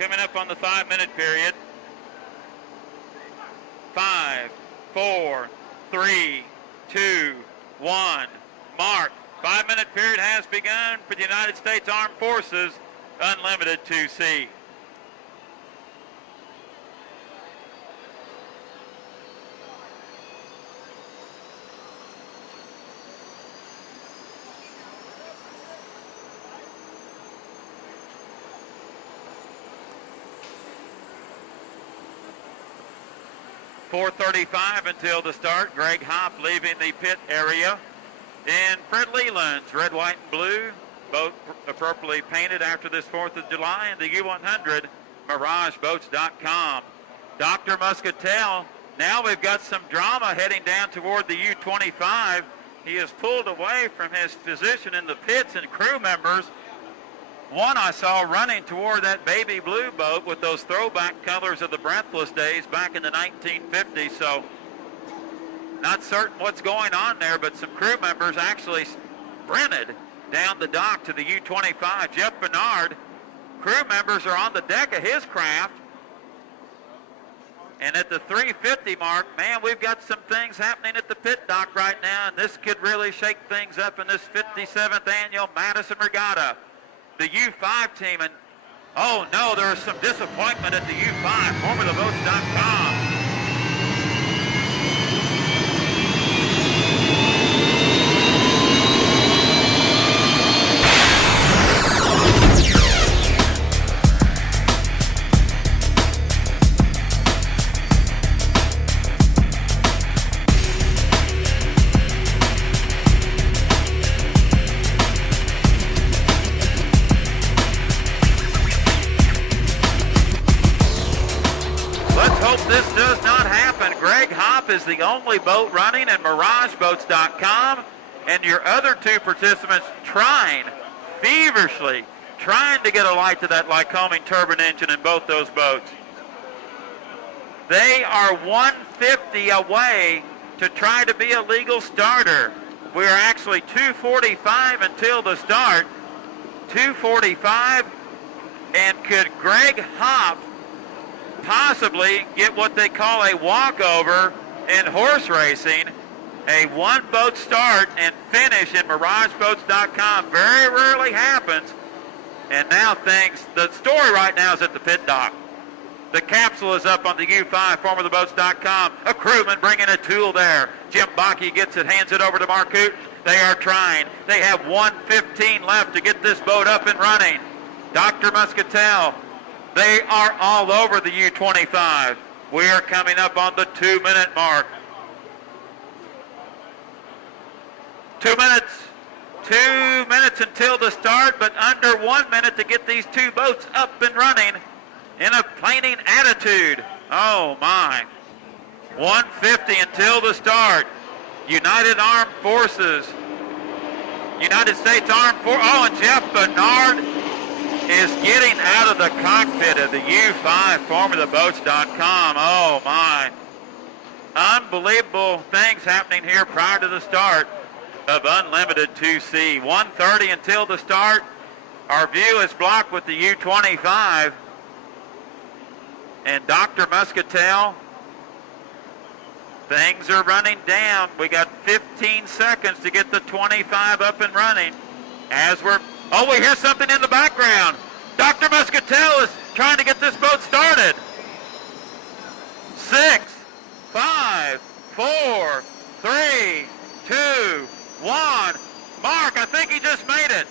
coming up on the 5-minute period. 5, 4, 3, 2, 1. Mark. 5-minute period has begun for the United States Armed Forces Unlimited 2C. .435 until the start. Greg Hopp leaving the pit area. And Fred Leland's red, white, and blue, both appropriately painted after this 4th of July, and the U100, MirageBoats.com. Dr. Muscatel, now we've got some drama heading down toward the U25. He has pulled away from his position in the pits, and crew members, one I saw running toward that baby blue boat with those throwback colors of the Breathless days back in the 1950s. So not certain what's going on there, but some crew members actually sprinted down the dock to the U25. Jeff Bernard, crew members are on the deck of his craft. And at the 3:50 mark, man, we've got some things happening at the pit dock right now, and this could really shake things up in this 57th annual Madison Regatta. The U5 team, and oh no, there is some disappointment at the U5. FormulaBoats.com. This does not happen. Greg Hopp is the only boat running in MirageBoats.com, and your other two participants feverishly trying to get a light to that Lycoming turbine engine in both those boats. They are 150 away to try to be a legal starter. We are actually 2:45 until the start. 2:45, and could Greg Hopp possibly get what they call a walkover in horse racing, a one-boat start and finish in MirageBoats.com? Very rarely happens. And now the story right now is at the pit dock. The capsule is up on the U5, FormulaBoats.com. A crewman bringing a tool there. Jim Bakke gets it, hands it over to Mark Hooten. They are trying. They have 1:15 left to get this boat up and running. Dr. Muscatel, they are all over the U25. We are coming up on the 2-minute mark. 2 minutes. 2 minutes until the start, but under 1 minute to get these two boats up and running in a planing attitude. Oh my. 150 until the start. United Armed Forces. United States Armed Forces. Oh, and Jeff Bernard is getting out of the cockpit of the U5, FormulaBoats.com. Oh my. Unbelievable things happening here prior to the start of Unlimited 2C. 1:30 until the start. Our view is blocked with the U25. And Dr. Muscatel, things are running down. We got 15 seconds to get the 25 up and running. Oh, we hear something in the background. Dr. Muscatel is trying to get this boat started. 6, 5, 4, 3, 2, 1. Mark, I think he just made it.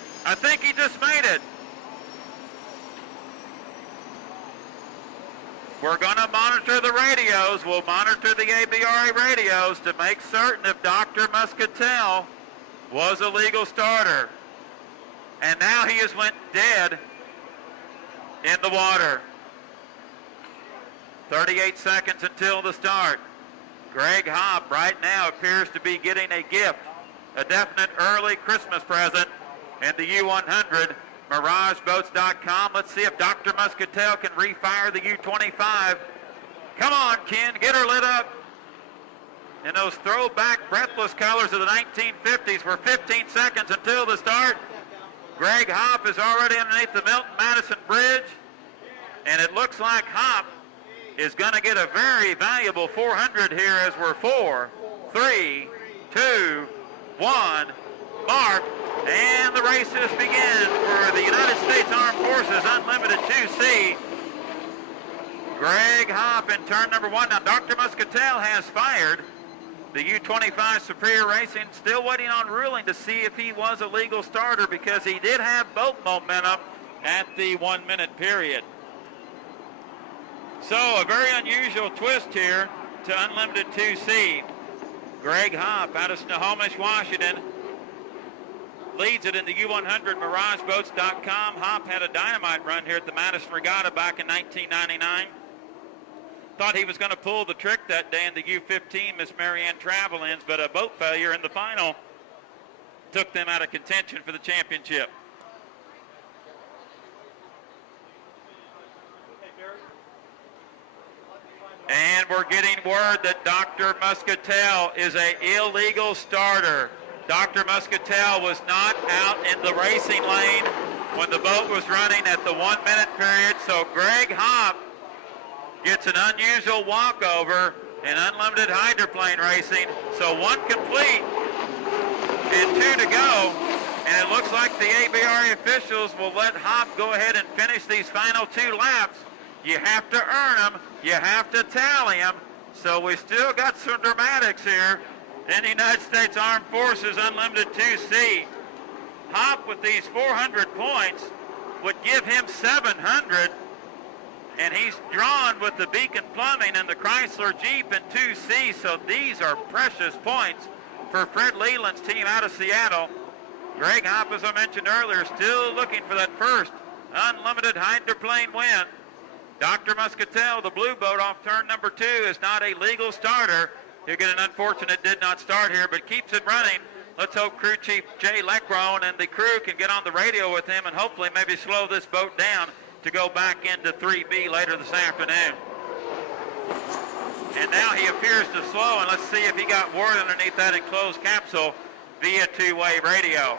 We're going to monitor the radios. We'll monitor the ABRA radios to make certain if Dr. Muscatel was a legal starter. And now he has went dead in the water. 38 seconds until the start. Greg Hopp right now appears to be getting a gift, a definite early Christmas present in the U100, MirageBoats.com. Let's see if Dr. Muscatel can refire the U25. Come on, Ken, get her lit up. In those throwback breathless colors of the 1950s, we're 15 seconds until the start. Greg Hopp is already underneath the Milton Madison Bridge, And it looks like Hop is going to get a very valuable 400 here as we're 4, 3, 2, 1, mark. And the races begin for the United States Armed Forces Unlimited 2C. Greg Hop in turn number 1. Now, Dr. Muscatel has fired. The U-25 Superior Racing still waiting on ruling to see if he was a legal starter because he did have boat momentum at the 1 minute period. So a very unusual twist here to Unlimited 2C. Greg Hop out of Snohomish, Washington, leads it in the U100 MirageBoats.com. Hop had a dynamite run here at the Madison Regatta back in 1999. Thought he was going to pull the trick that day in the U15 Miss Marianne Travel-Ins, but a boat failure in the final took them out of contention for the championship. And we're getting word that Dr. Muscatel is an illegal starter. Dr. Muscatel was not out in the racing lane when the boat was running at the 1 minute period, so Greg Hop gets an unusual walkover in unlimited hydroplane racing. So 1 complete and 2 to go, and it looks like the ABRA officials will let Hop go ahead and finish these final 2 laps. You have to earn them, you have to tally them, so we still got some dramatics here in the United States Armed Forces Unlimited 2C. Hop with these 400 points would give him 700, and he's drawn with the Beacon Plumbing and the Chrysler Jeep in 2C, so these are precious points for Fred Leland's team out of Seattle. Greg Hop, as I mentioned earlier, still looking for that first unlimited hydroplane win. Dr. Muscatel, the blue boat off turn number 2, is not a legal starter. He'll get an unfortunate did not start here, but keeps it running. Let's hope Crew Chief Jay Leckrone and the crew can get on the radio with him and hopefully maybe slow this boat down to go back into 3B later this afternoon. And now he appears to slow, and let's see if he got word underneath that enclosed capsule via two-way radio.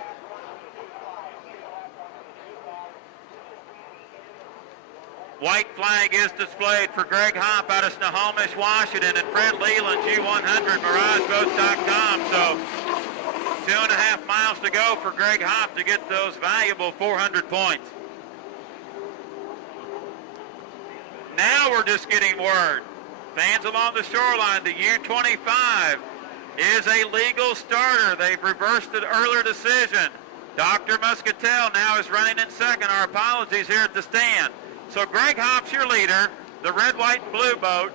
White flag is displayed for Greg Hop out of Snohomish, Washington, and Fred Leland's U100 MirageBoats.com. So 2.5 miles to go for Greg Hop to get those valuable 400 points. Now we're just getting word. Fans along the shoreline, the U25 is a legal starter. They've reversed an earlier decision. Dr. Muscatel now is running in second. Our apologies here at the stand. So Greg Hop's your leader, the red, white, and blue boat,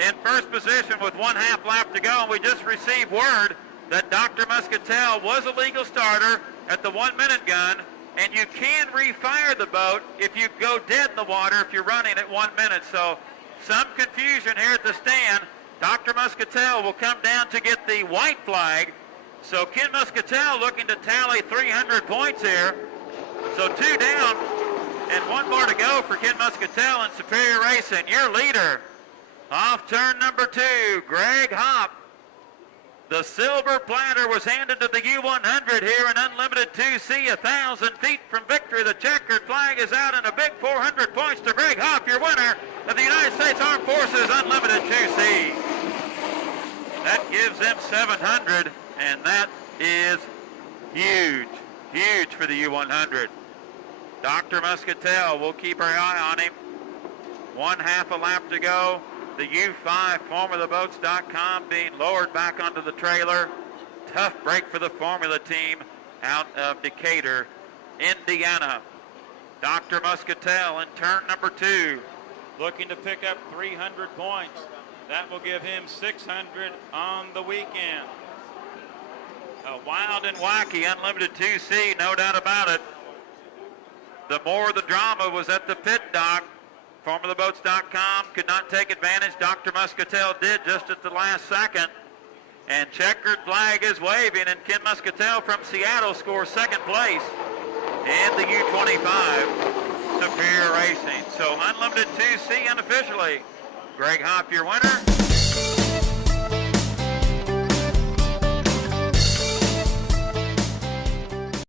in first position with 1/2 lap to go. And we just received word that Dr. Muscatel was a legal starter at the 1 minute gun, and you can refire the boat if you go dead in the water if you're running at 1 minute. So some confusion here at the stand. Dr. Muscatel will come down to get the white flag. So Ken Muscatel looking to tally 300 points here. So 2 down. And 1 more to go for Ken Muscatel in Superior Racing. Your leader off turn number 2, Greg Hop. The silver platter was handed to the U100 here in Unlimited 2C, 1,000 feet from victory. The checkered flag is out, and a big 400 points to Greg Hop, your winner of the United States Armed Forces Unlimited 2C. That gives them 700, and that is huge, huge for the U100. Dr. Muscatel, we'll keep our eye on him. 1/2 a lap to go. The U5 FormulaBoats.com being lowered back onto the trailer. Tough break for the Formula team out of Decatur, Indiana. Dr. Muscatel in turn number 2, looking to pick up 300 points. That will give him 600 on the weekend. A wild and wacky Unlimited 2C, no doubt about it. The more the drama was at the pit dock. FormulaBoats.com could not take advantage. Dr. Muscatel did just at the last second. And checkered flag is waving, and Ken Muscatel from Seattle scores second place in the U25 Superior Racing. So Unlimited 2C unofficially. Greg Hop, your winner.